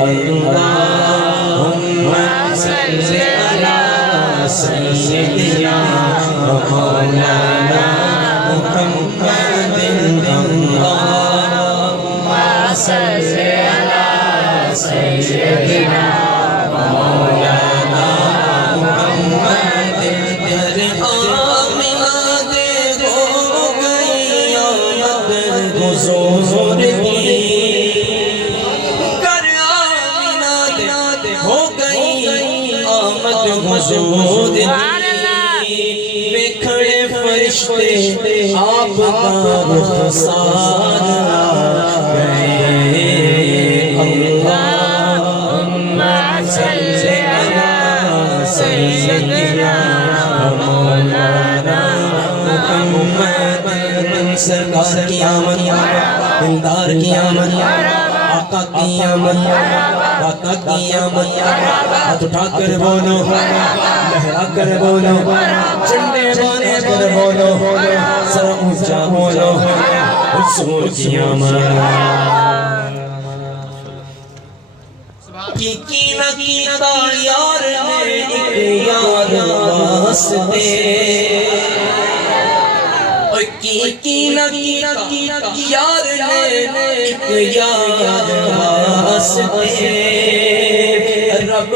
اللهم صل على سيدنا ومولانا محمد اللهم صل على سيدنا ومولانا محمد در آمد ہو گئی آمد حضور کی ہو گئی آمد حضور کی بکھڑے فرشتے آپ کا رخسار گئے اللہم صل علی سیدنا مولانا محمد سرکار کی آمد دلدار کی آمد آقا کی آمد آقا کی آمد ہاتھ اٹھا کر بولو لہرا کر بولو چنڈے بانے کر بولو سر اونچا بولو حضور کی آمد کی نہ کیتا یار نے ایک یار واسطے کی نہ کیتا یار نے ایک یار واسطے رب